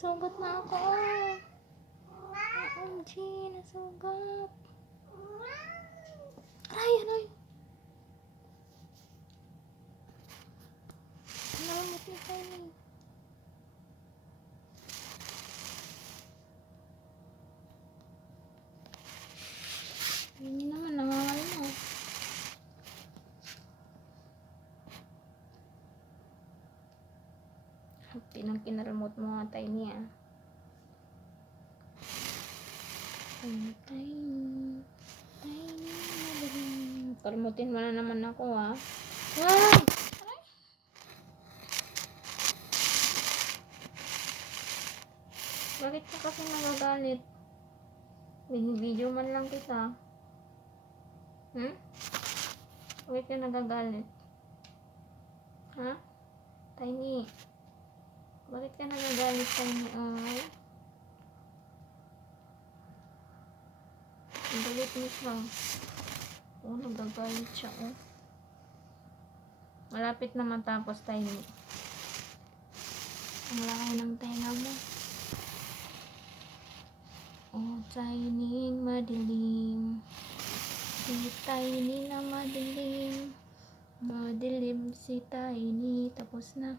Nasugat na ako. OMG, nasugat. Aray, aray. Nalamot ni Tiny. Hindi naman, nangangal mo. Pinang-remote mo nga, Tiny, ah. Tiny, Tiny, madaling. Kalmutin mo na naman ako, ah. Ay! Bakit ka kasi nagagalit? Binibideo man lang kita. Bakit ka nagagalit? Ha? Tiny. Bakit ka nagagalit, Tiny? Oh. Ang galit mo siya. Oh, nagagalit siya, oh. Malapit na matapos, Tiny. Ang laki ng tenga mo. Oh, Tiny, madilim. Si Tiny na madilim. Madilim si Tiny. Tapos na.